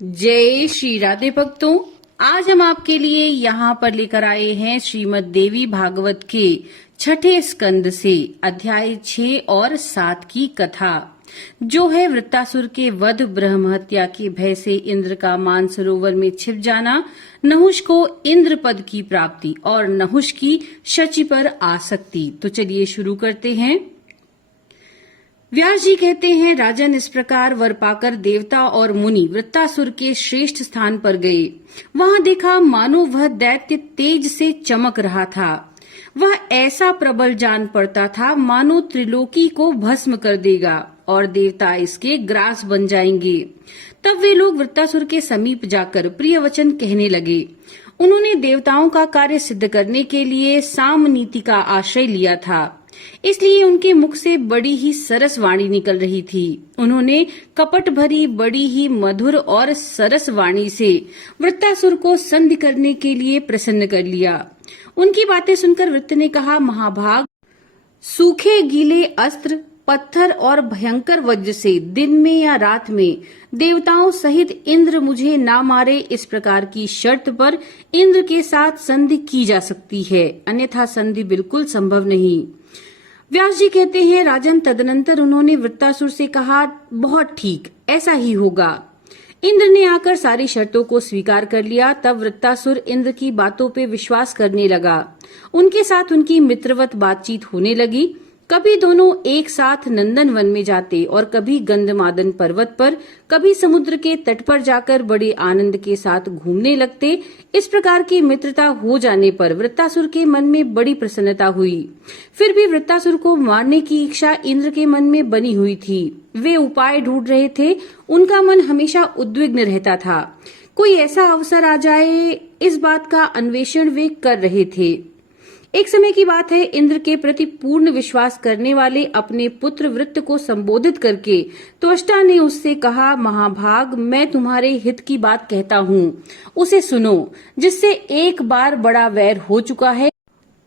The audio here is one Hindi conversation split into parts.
जय श्री राधे भक्तों। आज हम आपके लिए यहाँ पर लेकर आए हैं श्रीमद् देवी भागवत के छठे स्कंद से अध्याय 6 और 7 की कथा, जो है वृत्तासुर के वध, ब्रह्म हत्या के भय से इंद्र का मानसरोवर में छिप जाना, नहुष को इंद्र पद की प्राप्ति और नहुष की शची पर आसक्ति। तो चलिए शुरू करते हैं। व्यास जी कहते हैं, राजन, इस प्रकार वर पाकर देवता और मुनि वृत्तासुर के श्रेष्ठ स्थान पर गए। वहां देखा मानो वह दैत्य तेज से चमक रहा था। वह ऐसा प्रबल जान पड़ता था मानो त्रिलोकी को भस्म कर देगा और देवता इसके ग्रास बन जाएंगे। तब वे लोग वृत्तासुर के समीप जाकर प्रिय वचन कहने लगे। उन्होंने देवताओं का कार्य सिद्ध करने के लिए साम नीति का आश्रय लिया था, इसलिए उनके मुख से बड़ी ही सरस वाणी निकल रही थी। उन्होंने कपट भरी बड़ी ही मधुर और सरस वाणी से वृत्तासुर को संधि करने के लिए प्रसन्न कर लिया। उनकी बातें सुनकर वृत्त ने कहा, महाभाग, सूखे गीले अस्त्र, पत्थर और भयंकर वज्र से दिन में या रात में देवताओं सहित इंद्र मुझे ना मारे, इस प्रकार की शर्त पर इंद्र के साथ संधि की जा सकती है, अन्यथा संधि बिल्कुल संभव नहीं। व्यास जी कहते हैं, राजन, तदनंतर उन्होंने वृत्तासुर से कहा, बहुत ठीक, ऐसा ही होगा। इंद्र ने आकर सारी शर्तों को स्वीकार कर लिया। तब वृत्तासुर इंद्र की बातों पे विश्वास करने लगा। उनके साथ उनकी मित्रवत बातचीत होने लगी। कभी दोनों एक साथ नंदन वन में जाते और कभी गंधमादन पर्वत पर, कभी समुद्र के तट पर जाकर बड़े आनंद के साथ घूमने लगते। इस प्रकार की मित्रता हो जाने पर वृत्तासुर के मन में बड़ी प्रसन्नता हुई। फिर भी वृत्तासुर को मारने की इच्छा इंद्र के मन में बनी हुई थी। वे उपाय ढूंढ रहे थे। उनका मन हमेशा उद्विग्न रहता था। कोई ऐसा अवसर आ जाए, इस बात का अन्वेषण वे कर रहे थे। एक समय की बात है, इंद्र के प्रति पूर्ण विश्वास करने वाले अपने पुत्र वृत्त को संबोधित करके त्वष्टा ने उससे कहा, महाभाग, मैं तुम्हारे हित की बात कहता हूँ, उसे सुनो। जिससे एक बार बड़ा वैर हो चुका है,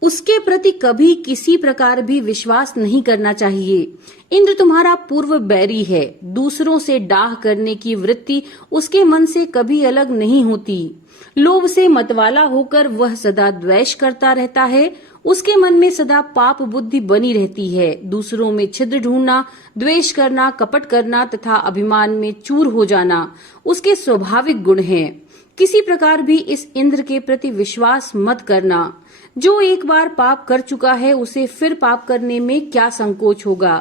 उसके प्रति कभी किसी प्रकार भी विश्वास नहीं करना चाहिए। इंद्र तुम्हारा पूर्व बैरी है। दूसरों से डाह करने की वृत्ति उसके मन से कभी अलग नहीं होती। लोभ से मतवाला होकर वह सदा द्वेष करता रहता है। उसके मन में सदा पाप बुद्धि बनी रहती है। दूसरों में छिद्र ढूंढना, द्वेष करना, कपट करना तथा अभिमान में चूर हो जाना उसके स्वाभाविक गुण हैं। किसी प्रकार भी इस इंद्र के प्रति विश्वास मत करना। जो एक बार पाप कर चुका है, उसे फिर पाप करने में क्या संकोच होगा।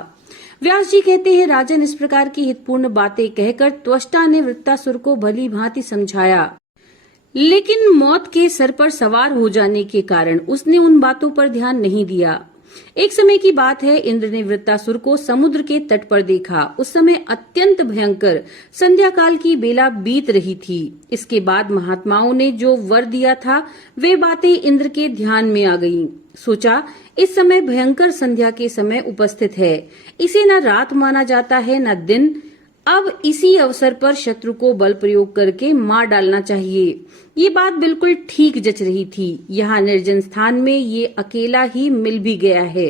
व्यास जी कहते हैं, राजन, इस प्रकार की हितपूर्ण बातें कहकर त्वष्टा ने वृत्तासुर को भली भांति समझाया, लेकिन मौत के सर पर सवार हो जाने के कारण उसने उन बातों पर ध्यान नहीं दिया। एक समय की बात है, इंद्र ने वृत्तासुर को समुद्र के तट पर देखा। उस समय अत्यंत भयंकर संध्या काल की बेला बीत रही थी। इसके बाद महात्माओं ने जो वर दिया था, वे बातें इंद्र के ध्यान में आ गईं। सोचा, इस समय भयंकर संध्या के समय उपस्थित है। इसे न रात माना जाता है न दिन। अब इसी अवसर पर शत्रु को बल प्रयोग करके मार डालना चाहिए। ये बात बिल्कुल ठीक जच रही थी। यहाँ निर्जन स्थान में ये अकेला ही मिल भी गया है।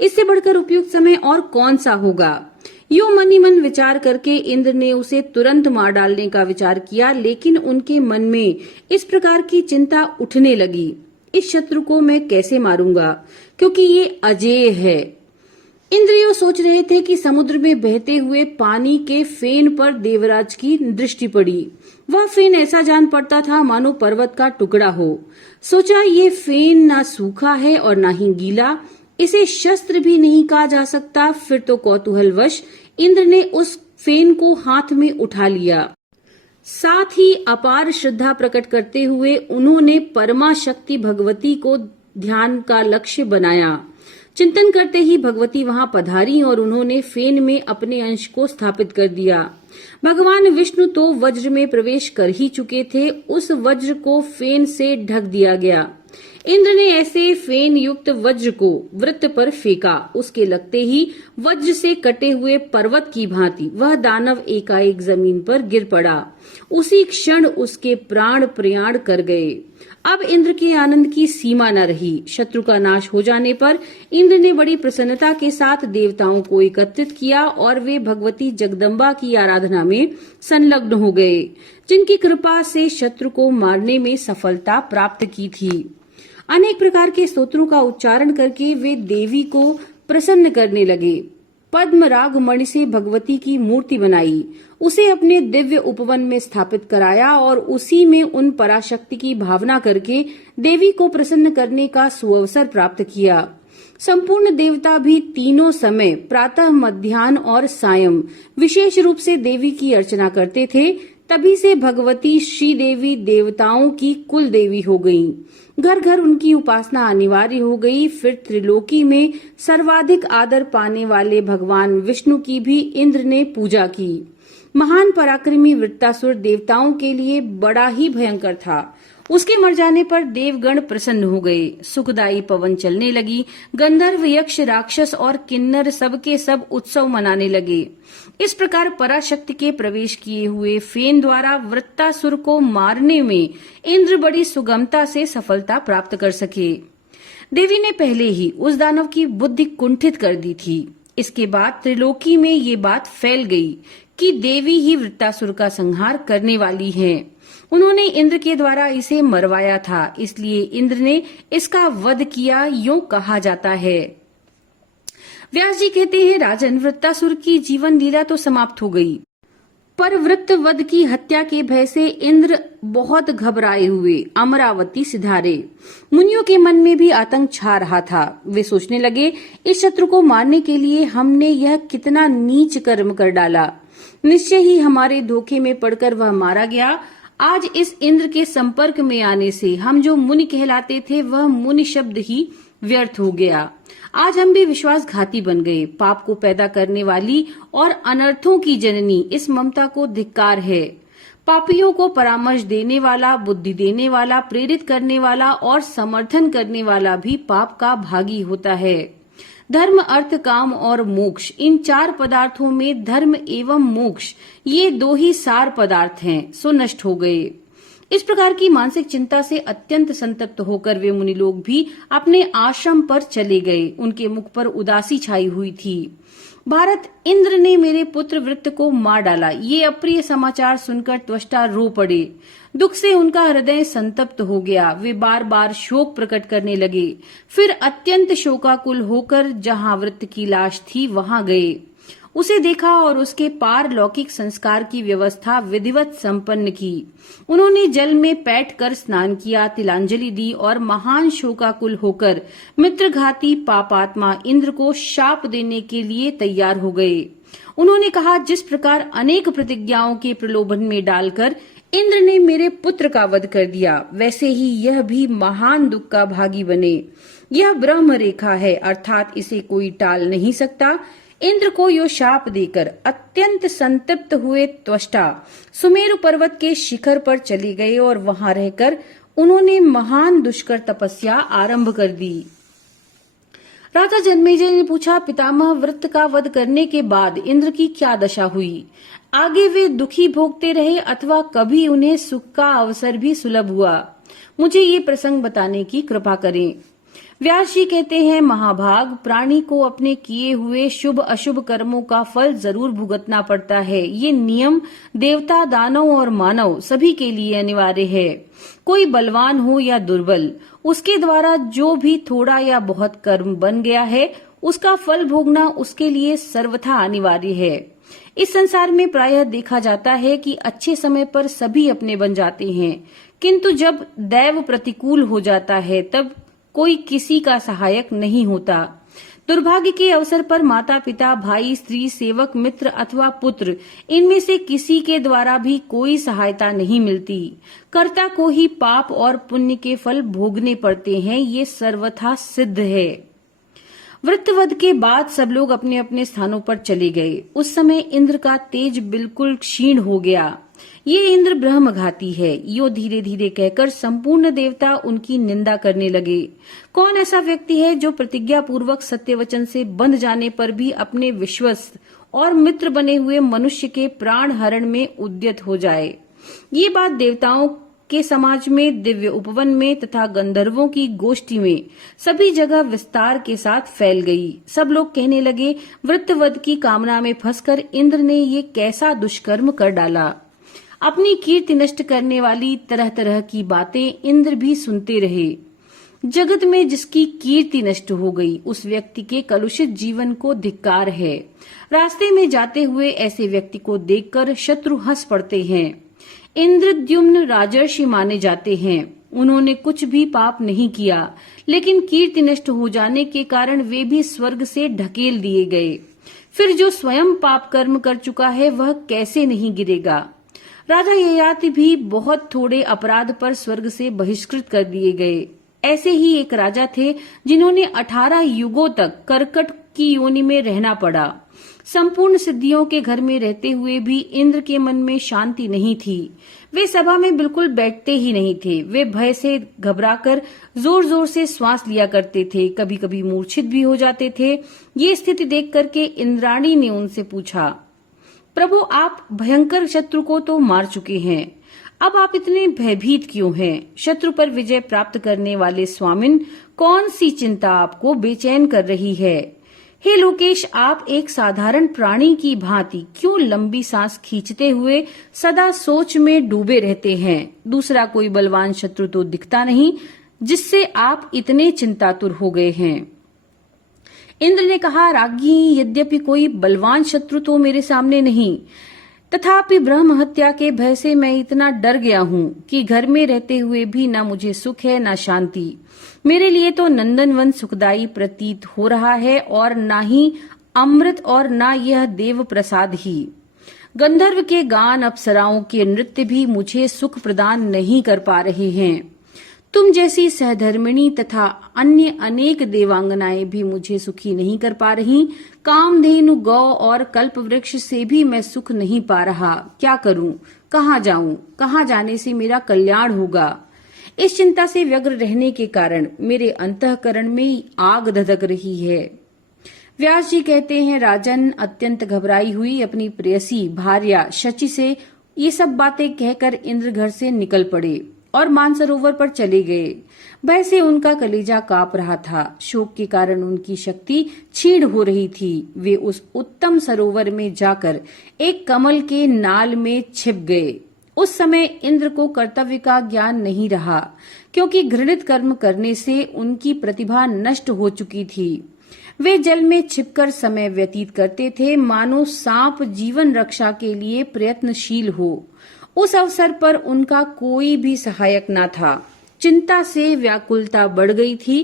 इससे बढ़कर उपयुक्त समय और कौन सा होगा। यो मन ही मन विचार करके इंद्र ने उसे तुरंत मार डालने का विचार किया, लेकिन उनके मन में इस प्रकार की चिंता उठने लगी, इस शत्रु को मैं कैसे मारूंगा, क्योंकि ये अजेय है। इंद्र यो सोच रहे थे कि समुद्र में बहते हुए पानी के फेन पर देवराज की दृष्टि पड़ी। वह फेन ऐसा जान पड़ता था मानो पर्वत का टुकड़ा हो। सोचा, ये फेन ना सूखा है और ना ही गीला, इसे शस्त्र भी नहीं कहा जा सकता। फिर तो कौतूहलवश इंद्र ने उस फेन को हाथ में उठा लिया। साथ ही अपार श्रद्धा प्रकट करते हुए उन्होंने परमा शक्ति भगवती को ध्यान का लक्ष्य बनाया। चिंतन करते ही भगवती वहां पधारी और उन्होंने फेन में अपने अंश को स्थापित कर दिया। भगवान विष्णु तो वज्र में प्रवेश कर ही चुके थे। उस वज्र को फेन से ढक दिया गया। इंद्र ने ऐसे फेन युक्त वज्र को वृत्त पर फेंका। उसके लगते ही वज्र से कटे हुए पर्वत की भांति वह दानव एकाएक जमीन पर गिर पड़ा। उसी क्षण उसके प्राण प्रयाण कर गए। अब इंद्र के आनंद की सीमा न रही। शत्रु का नाश हो जाने पर इंद्र ने बड़ी प्रसन्नता के साथ देवताओं को एकत्रित किया और वे भगवती जगदम्बा की आराधना में संलग्न हो गए, जिनकी कृपा से शत्रु को मारने में सफलता प्राप्त की थी। अनेक प्रकार के स्तोत्रों का उच्चारण करके वे देवी को प्रसन्न करने लगे। पद्म राग मणि से भगवती की मूर्ति बनाई, उसे अपने दिव्य उपवन में स्थापित कराया और उसी में उन पराशक्ति की भावना करके देवी को प्रसन्न करने का सुअवसर प्राप्त किया। संपूर्ण देवता भी तीनों समय प्रातः, मध्याह्न और सायं विशेष रूप से देवी की अर्चना करते थे। तभी से भगवती श्री देवी देवताओं की कुल देवी हो गईं। घर घर उनकी उपासना अनिवार्य हो गई। फिर त्रिलोकी में सर्वाधिक आदर पाने वाले भगवान विष्णु की भी इंद्र ने पूजा की। महान पराक्रमी वृत्तासुर देवताओं के लिए बड़ा ही भयंकर था। उसके मर जाने पर देवगण प्रसन्न हो गए। सुखदायी पवन चलने लगी। गंधर्व, यक्ष, राक्षस और किन्नर सबके सब उत्सव मनाने लगे। इस प्रकार पराशक्ति के प्रवेश किए हुए फेन द्वारा वृत्तासुर को मारने में इंद्र बड़ी सुगमता से सफलता प्राप्त कर सके। देवी ने पहले ही उस दानव की बुद्धि कुंठित कर दी थी। इसके बाद त्रिलोकी में ये बात फैल गई कि देवी ही वृत्तासुर का संहार करने वाली है। उन्होंने इंद्र के द्वारा इसे मरवाया था, इसलिए इंद्र ने इसका वध किया, यूं कहा जाता है। व्यास जी कहते हैं, राजन, वृत्तासुर की जीवन लीला तो समाप्त हो गई, पर वृत्तवध की हत्या के भय से इंद्र बहुत घबराए हुए अमरावती सिधारे। मुनियों के मन में भी आतंक छा रहा था। वे सोचने लगे, इस शत्रु को मारने के लिए हमने यह कितना नीच कर्म कर डाला। निश्चय ही हमारे धोखे में पड़कर वह मारा गया। आज इस इंद्र के संपर्क में आने से हम जो मुनि कहलाते थे वह मुनि शब्द ही व्यर्थ हो गया। आज हम भी विश्वासघाती बन गए। पाप को पैदा करने वाली और अनर्थों की जननी इस ममता को धिक्कार है। पापियों को परामर्श देने वाला, बुद्धि देने वाला, प्रेरित करने वाला और समर्थन करने वाला भी पाप का भागी होता है। धर्म, अर्थ, काम और मोक्ष, इन चार पदार्थों में धर्म एवं मोक्ष ये दो ही सार पदार्थ हैं, सो नष्ट हो गए। इस प्रकार की मानसिक चिंता से अत्यंत संतप्त होकर वे मुनि लोग भी अपने आश्रम पर चले गए। उनके मुख पर उदासी छाई हुई थी। भारत, इंद्र ने मेरे पुत्र वृत्त को मार डाला, ये अप्रिय समाचार सुनकर त्वष्टा रो पड़े। दुख से उनका हृदय संतप्त हो गया। वे बार बार शोक प्रकट करने लगे। फिर अत्यंत शोकाकुल होकर जहां वृत्त की लाश थी वहां गए। उसे देखा और उसके पारलौकिक संस्कार की व्यवस्था विधिवत संपन्न की। उन्होंने जल में पैठ कर स्नान किया, तिलांजलि दी और महान शोकाकुल होकर मित्रघाती पापात्मा इंद्र को शाप देने के लिए तैयार हो गए। उन्होंने कहा, जिस प्रकार अनेक प्रतिज्ञाओं के प्रलोभन में डालकर इंद्र ने मेरे पुत्र का वध कर दिया, वैसे ही यह भी महान दुख का भागी बने। यह ब्रह्म रेखा है, अर्थात इसे कोई टाल नहीं सकता। इंद्र को यो शाप देकर अत्यंत संतप्त हुए त्वष्टा सुमेरु पर्वत के शिखर पर चले गए और वहां रहकर उन्होंने महान दुष्कर तपस्या आरंभ कर दी। राजा जन्मेजय ने पूछा, पितामह, वृत्त का वध करने के बाद इंद्र की क्या दशा हुई? आगे वे दुखी भोगते रहे अथवा कभी उन्हें सुख का अवसर भी सुलभ हुआ? मुझे ये प्रसंग बताने की कृपा करें। व्यास जी कहते हैं, महाभाग, प्राणी को अपने किए हुए शुभ अशुभ कर्मों का फल जरूर भुगतना पड़ता है। ये नियम देवता, दानव और मानव सभी के लिए अनिवार्य है। कोई बलवान हो या दुर्बल, उसके द्वारा जो भी थोड़ा या बहुत कर्म बन गया है उसका फल भोगना उसके लिए सर्वथा अनिवार्य है। इस संसार में प्रायः देखा जाता है कि अच्छे समय पर सभी अपने बन जाते हैं, किंतु जब दैव प्रतिकूल हो जाता है तब कोई किसी का सहायक नहीं होता। दुर्भाग्य के अवसर पर माता पिता, भाई, स्त्री, सेवक, मित्र अथवा पुत्र, इनमें से किसी के द्वारा भी कोई सहायता नहीं मिलती। कर्ता को ही पाप और पुण्य के फल भोगने पड़ते हैं, ये सर्वथा सिद्ध है। वृत्तवध के बाद सब लोग अपने अपने स्थानों पर चले गए। उस समय इंद्र का तेज बिल्कुल क्षीण हो गया। ये इंद्र ब्रह्मघाती है, यो धीरे धीरे कहकर संपूर्ण देवता उनकी निंदा करने लगे। कौन ऐसा व्यक्ति है जो प्रतिज्ञा पूर्वक सत्यवचन से बंध जाने पर भी अपने विश्वस्त और मित्र बने हुए मनुष्य के प्राण हरण में उद्यत हो जाए। ये बात देवताओं के समाज में, दिव्य उपवन में तथा गंधर्वों की गोष्ठी में सभी जगह विस्तार के साथ फैल गई। सब लोग कहने लगे, वृत्रवध की कामना में फंसकर इंद्र ने ये कैसा दुष्कर्म कर डाला। अपनी कीर्ति नष्ट करने वाली तरह तरह की बातें इंद्र भी सुनते रहे। जगत में जिसकी कीर्ति नष्ट हो गई, उस व्यक्ति के कलुषित जीवन को धिक्कार है। रास्ते में जाते हुए ऐसे व्यक्ति को देखकर शत्रु हंस पड़ते हैं। इंद्रद्युम्न राजर्षि माने जाते हैं। उन्होंने कुछ भी पाप नहीं किया, लेकिन कीर्ति नष्ट हो जाने के कारण वे भी स्वर्ग से ढकेल दिए गए। फिर जो स्वयं पाप कर्म कर चुका है, वह कैसे नहीं गिरेगा। राजा ययाति भी बहुत थोड़े अपराध पर स्वर्ग से बहिष्कृत कर दिए गए। ऐसे ही एक राजा थे जिन्होंने 18 युगों तक कर्कट की योनि में रहना पड़ा। संपूर्ण सिद्धियों के घर में रहते हुए भी इंद्र के मन में शांति नहीं थी। वे सभा में बिल्कुल बैठते ही नहीं थे। वे भय से घबराकर जोर जोर से श्वास लिया करते थे, कभी कभी मूर्छित भी हो जाते थे। ये स्थिति देख करके इंद्राणी ने उनसे पूछा, प्रभु, आप भयंकर शत्रु को तो मार चुके हैं, अब आप इतने भयभीत क्यों हैं? शत्रु पर विजय प्राप्त करने वाले स्वामिन, कौन सी चिंता आपको बेचैन कर रही है? हे लोकेश, आप एक साधारण प्राणी की भांति क्यों लंबी सांस खींचते हुए सदा सोच में डूबे रहते हैं? दूसरा कोई बलवान शत्रु तो दिखता नहीं जिससे आप इतने चिंतातुर हो गए हैं। इंद्र ने कहा, राज्ञी, यद्यपि कोई बलवान शत्रु तो मेरे सामने नहीं, तथापि ब्रह्म हत्या के भय से मैं इतना डर गया हूँ कि घर में रहते हुए भी न मुझे सुख है न शांति। मेरे लिए तो नंदनवन सुखदायी प्रतीत हो रहा है, और न ही अमृत और न यह देव प्रसाद ही। गंधर्व के गान, अप्सराओं के नृत्य भी मुझे सुख प्रदान नहीं कर पा रहे हैं। तुम जैसी सहधर्मिणी तथा अन्य अनेक देवांगनाएं भी मुझे सुखी नहीं कर पा रही। कामधेनु, गौ और कल्प वृक्ष से भी मैं सुख नहीं पा रहा। क्या करूं? कहाँ जाऊं? कहाँ जाने से मेरा कल्याण होगा? इस चिंता से व्यग्र रहने के कारण मेरे अंतःकरण में आग धधक रही है। व्यास जी कहते हैं, राजन अत्यंत घबराई हुई अपनी प्रेयसी भार्या शची से ये सब बातें कहकर इंद्र घर से निकल पड़े और मानसरोवर पर चले गए। भय से उनका कलेजा कांप रहा था। शोक के कारण उनकी शक्ति क्षीण हो रही थी। वे उस उत्तम सरोवर में जाकर एक कमल के नाल में छिप गए। उस समय इंद्र को कर्तव्य का ज्ञान नहीं रहा, क्योंकि घृणित कर्म करने से उनकी प्रतिभा नष्ट हो चुकी थी। वे जल में छिपकर समय व्यतीत करते थे, मानो सांप जीवन रक्षा के लिए प्रयत्नशील हो। उस अवसर पर उनका कोई भी सहायक न था। चिंता से व्याकुलता बढ़ गई थी।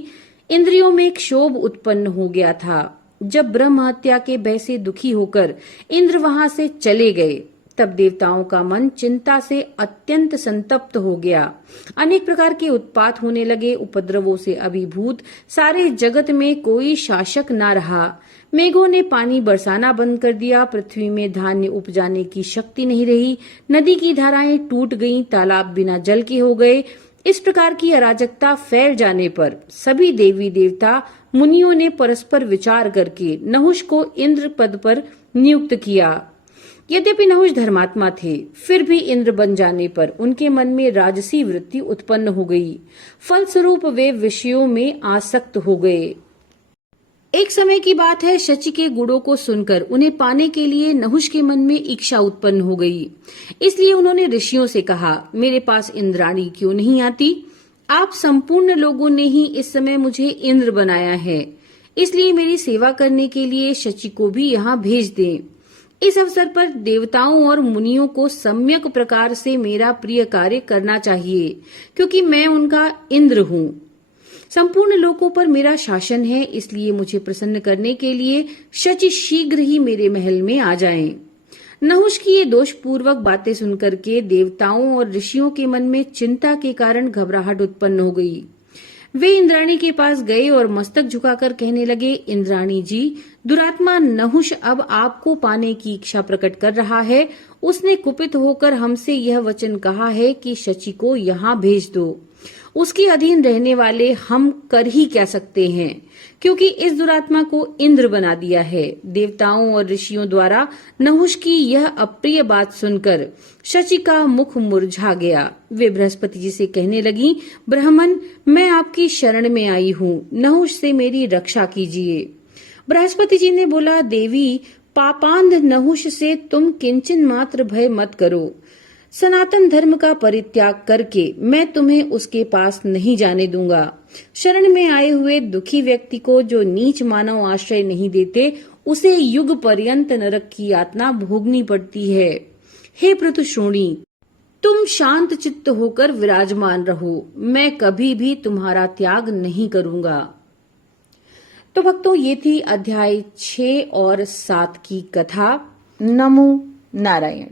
इंद्रियों में क्षोभ उत्पन्न हो गया था। जब ब्रह्म हत्या के भय से दुखी होकर इंद्र वहां से चले गए, तब देवताओं का मन चिंता से अत्यंत संतप्त हो गया। अनेक प्रकार के उत्पात होने लगे। उपद्रवों से अभिभूत सारे जगत में कोई शासक न रहा। मेघों ने पानी बरसाना बंद कर दिया। पृथ्वी में धान्य उपजाने की शक्ति नहीं रही। नदी की धाराएं टूट गईं। तालाब बिना जल के हो गए। इस प्रकार की अराजकता फैल जाने पर सभी देवी देवता मुनियों ने परस्पर विचार करके नहुष को इंद्र पद पर नियुक्त किया। यद्यपि नहुष धर्मात्मा थे, फिर भी इंद्र बन जाने पर उनके मन में राजसी वृत्ति उत्पन्न हो गई। फलस्वरूप वे विषयों में आसक्त हो गए। एक समय की बात है, शची के गुणों को सुनकर उन्हें पाने के लिए नहुष के मन में इच्छा उत्पन्न हो गई। इसलिए उन्होंने ऋषियों से कहा, मेरे पास इंद्राणी क्यों नहीं आती? आप संपूर्ण लोगों ने ही इस समय मुझे इंद्र बनाया है, इसलिए मेरी सेवा करने के लिए शची को भी यहाँ भेज दें। इस अवसर पर देवताओं और मुनियों को सम्यक प्रकार से मेरा प्रिय कार्य करना चाहिए, क्योंकि मैं उनका इंद्र हूँ। संपूर्ण लोकों पर मेरा शासन है, इसलिए मुझे प्रसन्न करने के लिए शची शीघ्र ही मेरे महल में आ जाएं। नहुष की ये दोषपूर्वक बातें सुनकर के देवताओं और ऋषियों के मन में चिंता के कारण घबराहट उत्पन्न हो गई। वे इंद्राणी के पास गए और मस्तक झुकाकर कहने लगे, इंद्राणी जी, दुरात्मा नहुष अब आपको पाने की इच्छा प्रकट कर रहा है। उसने कुपित होकर हमसे यह वचन कहा है कि शची को यहाँ भेज दो। उसके अधीन रहने वाले हम कर ही क्या सकते हैं, क्योंकि इस दुरात्मा को इंद्र बना दिया है। देवताओं और ऋषियों द्वारा नहुष की यह अप्रिय बात सुनकर शची का मुख मुरझा गया। वे बृहस्पति जी से कहने लगी, ब्राह्मण, मैं आपकी शरण में आई हूँ, नहुष से मेरी रक्षा कीजिए। बृहस्पति जी ने बोला, देवी, पापांध नहुष से तुम किंचन मात्र भय मत करो। सनातन धर्म का परित्याग करके मैं तुम्हें उसके पास नहीं जाने दूंगा। शरण में आए हुए दुखी व्यक्ति को जो नीच मानव आश्रय नहीं देते, उसे युग पर्यंत नरक की यातना भोगनी पड़ती है। हे पृथुश्रोणी, तुम शांत चित्त होकर विराजमान रहो, मैं कभी भी तुम्हारा त्याग नहीं करूंगा। तो भक्तों, ये थी अध्याय 6 और 7 की कथा। नमो नारायण।